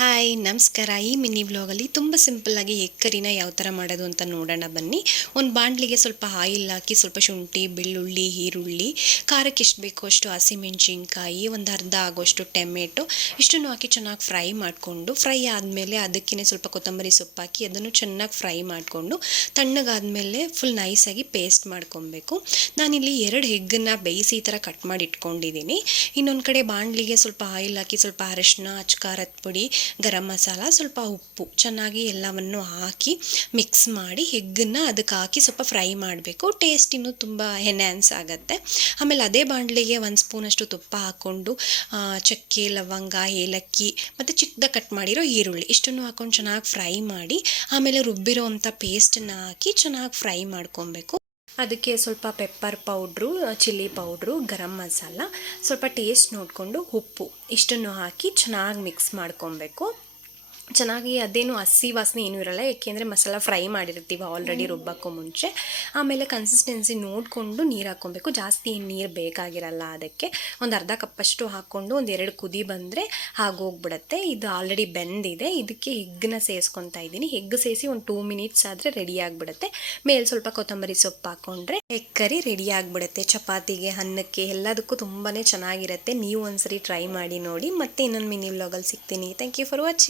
Hi ನಮಸ್ಕಾರ. ಈ mini ವ್ಲಾಗಲ್ಲಿ ತುಂಬ ಸಿಂಪಲ್ಲಾಗಿ ಎಗ್ ಕರಿನ ಯಾವ ಥರ ಮಾಡೋದು ಅಂತ ನೋಡೋಣ ಬನ್ನಿ. ಒಂದು ಬಾಣಲಿಗೆ ಸ್ವಲ್ಪ ಆಯಿಲ್ ಹಾಕಿ ಸ್ವಲ್ಪ ಶುಂಠಿ, ಬೆಳ್ಳುಳ್ಳಿ, ಈರುಳ್ಳಿ, ಖಾರಕ್ಕೆ ಎಷ್ಟು ಬೇಕೋ ಅಷ್ಟು ಹಸಿಮೆಣಸಿನ್ಕಾಯಿ, ಒಂದು ಅರ್ಧ ಆಗೋಷ್ಟು ಟೊಮೆಟೊ ಇಷ್ಟನ್ನು ಹಾಕಿ ಚೆನ್ನಾಗಿ ಫ್ರೈ ಮಾಡಿಕೊಂಡು, ಫ್ರೈ ಆದಮೇಲೆ ಅದಕ್ಕೇ ಸ್ವಲ್ಪ ಕೊತ್ತಂಬರಿ ಸೊಪ್ಪು ಹಾಕಿ ಅದನ್ನು ಚೆನ್ನಾಗಿ ಫ್ರೈ ಮಾಡಿಕೊಂಡು ತಣ್ಣಗಾದಮೇಲೆ ಫುಲ್ ನೈಸಾಗಿ ಪೇಸ್ಟ್ ಮಾಡ್ಕೊಬೇಕು. ನಾನಿಲ್ಲಿ 2 ಎಗ್ಗನ್ನು ಬೇಯಿಸಿ ಈ ಥರ ಕಟ್ ಮಾಡಿ ಇಟ್ಕೊಂಡಿದ್ದೀನಿ. ಇನ್ನೊಂದು ಕಡೆ ಬಾಣಲಿಗೆ ಸ್ವಲ್ಪ ಆಯಿಲ್ ಹಾಕಿ ಸ್ವಲ್ಪ ಅರಶಿನ, ಖಾರದ ಪುಡಿ, ಗರಂ ಮಸಾಲ, ಸ್ವಲ್ಪ ಉಪ್ಪು ಚೆನ್ನಾಗಿ ಎಲ್ಲವನ್ನು ಹಾಕಿ ಮಿಕ್ಸ್ ಮಾಡಿ ಎಗ್ಗನ್ನು ಅದಕ್ಕೆ ಹಾಕಿ ಸ್ವಲ್ಪ ಫ್ರೈ ಮಾಡಬೇಕು. ಟೇಸ್ಟ್ ಇನ್ನೂ ತುಂಬ ಎನ್ಹ್ಯಾನ್ಸ್ ಆಗುತ್ತೆ. ಆಮೇಲೆ ಅದೇ ಬಾಣಲಿಗೆ 1 ಸ್ಪೂನಷ್ಟು ತುಪ್ಪ ಹಾಕ್ಕೊಂಡು ಚಕ್ಕೆ, ಲವಂಗ, ಏಲಕ್ಕಿ ಮತ್ತು ಚಿಕ್ಕದಾಗಿ ಕಟ್ ಮಾಡಿರೋ ಈರುಳ್ಳಿ ಇಷ್ಟನ್ನು ಹಾಕ್ಕೊಂಡು ಚೆನ್ನಾಗಿ ಫ್ರೈ ಮಾಡಿ ಆಮೇಲೆ ರುಬ್ಬಿರೋ ಅಂಥ ಪೇಸ್ಟನ್ನು ಹಾಕಿ ಚೆನ್ನಾಗಿ ಫ್ರೈ ಮಾಡ್ಕೊಬೇಕು. ಅದಕ್ಕೆ ಸ್ವಲ್ಪ pepper powder, chilli powder, garam masala, ಸ್ವಲ್ಪ ಟೇಸ್ಟ್ ನೋಡಿಕೊಂಡು ಉಪ್ಪು ಇಷ್ಟನ್ನು ಹಾಕಿ ಚೆನ್ನಾಗಿ ಮಿಕ್ಸ್ ಮಾಡ್ಕೊಬೇಕು. ಚೆನ್ನಾಗಿ ಅದೇನು ಹಸಿ ವಾಸನೆ ಏನೂ ಇರಲ್ಲ, ಏಕೆಂದರೆ ಮಸಾಲ ಫ್ರೈ ಮಾಡಿರ್ತೀವಿ ಆಲ್ರೆಡಿ ರುಬ್ಬಕ್ಕೂ ಮುಂಚೆ. ಆಮೇಲೆ ಕನ್ಸಿಸ್ಟೆನ್ಸಿ ನೋಡಿಕೊಂಡು ನೀರು ಹಾಕ್ಕೊಬೇಕು. ಜಾಸ್ತಿ ಏನು ನೀರು ಬೇಕಾಗಿರಲ್ಲ. ಅದಕ್ಕೆ ಒಂದು ಅರ್ಧ ಕಪ್ಪಷ್ಟು ಹಾಕ್ಕೊಂಡು ಒಂದು 2 ಕುದಿ ಬಂದರೆ ಆಗೋಗ್ಬಿಡುತ್ತೆ. ಇದು ಆಲ್ರೆಡಿ ಬೆಂದಿದೆ. ಇದಕ್ಕೆ ಎಗ್ಗನ್ನ ಸೇರಿಸ್ಕೊತಾ ಇದ್ದೀನಿ. ಎಗ್ ಸೇರಿಸಿ ಒಂದು 2 ಮಿನಿಟ್ಸ್ ಆದರೆ ರೆಡಿ ಆಗಿಬಿಡುತ್ತೆ. ಮೇಲೆ ಸ್ವಲ್ಪ ಕೊತ್ತಂಬರಿ ಸೊಪ್ಪು ಹಾಕ್ಕೊಂಡ್ರೆ ಎಗ್ ಕರಿ ರೆಡಿ ಆಗಿಬಿಡುತ್ತೆ. ಚಪಾತಿಗೆ, ಅನ್ನಕ್ಕೆ ಎಲ್ಲದಕ್ಕೂ ತುಂಬಾ ಚೆನ್ನಾಗಿರುತ್ತೆ. ನೀವು ಒಂದ್ಸರಿ ಟ್ರೈ ಮಾಡಿ ನೋಡಿ. ಮತ್ತೆ ಇನ್ನೊಂದು ಮಿನಿ ವ್ಲಾಗಲ್ಲಿ ಸಿಗ್ತೀನಿ. Thank you for watching.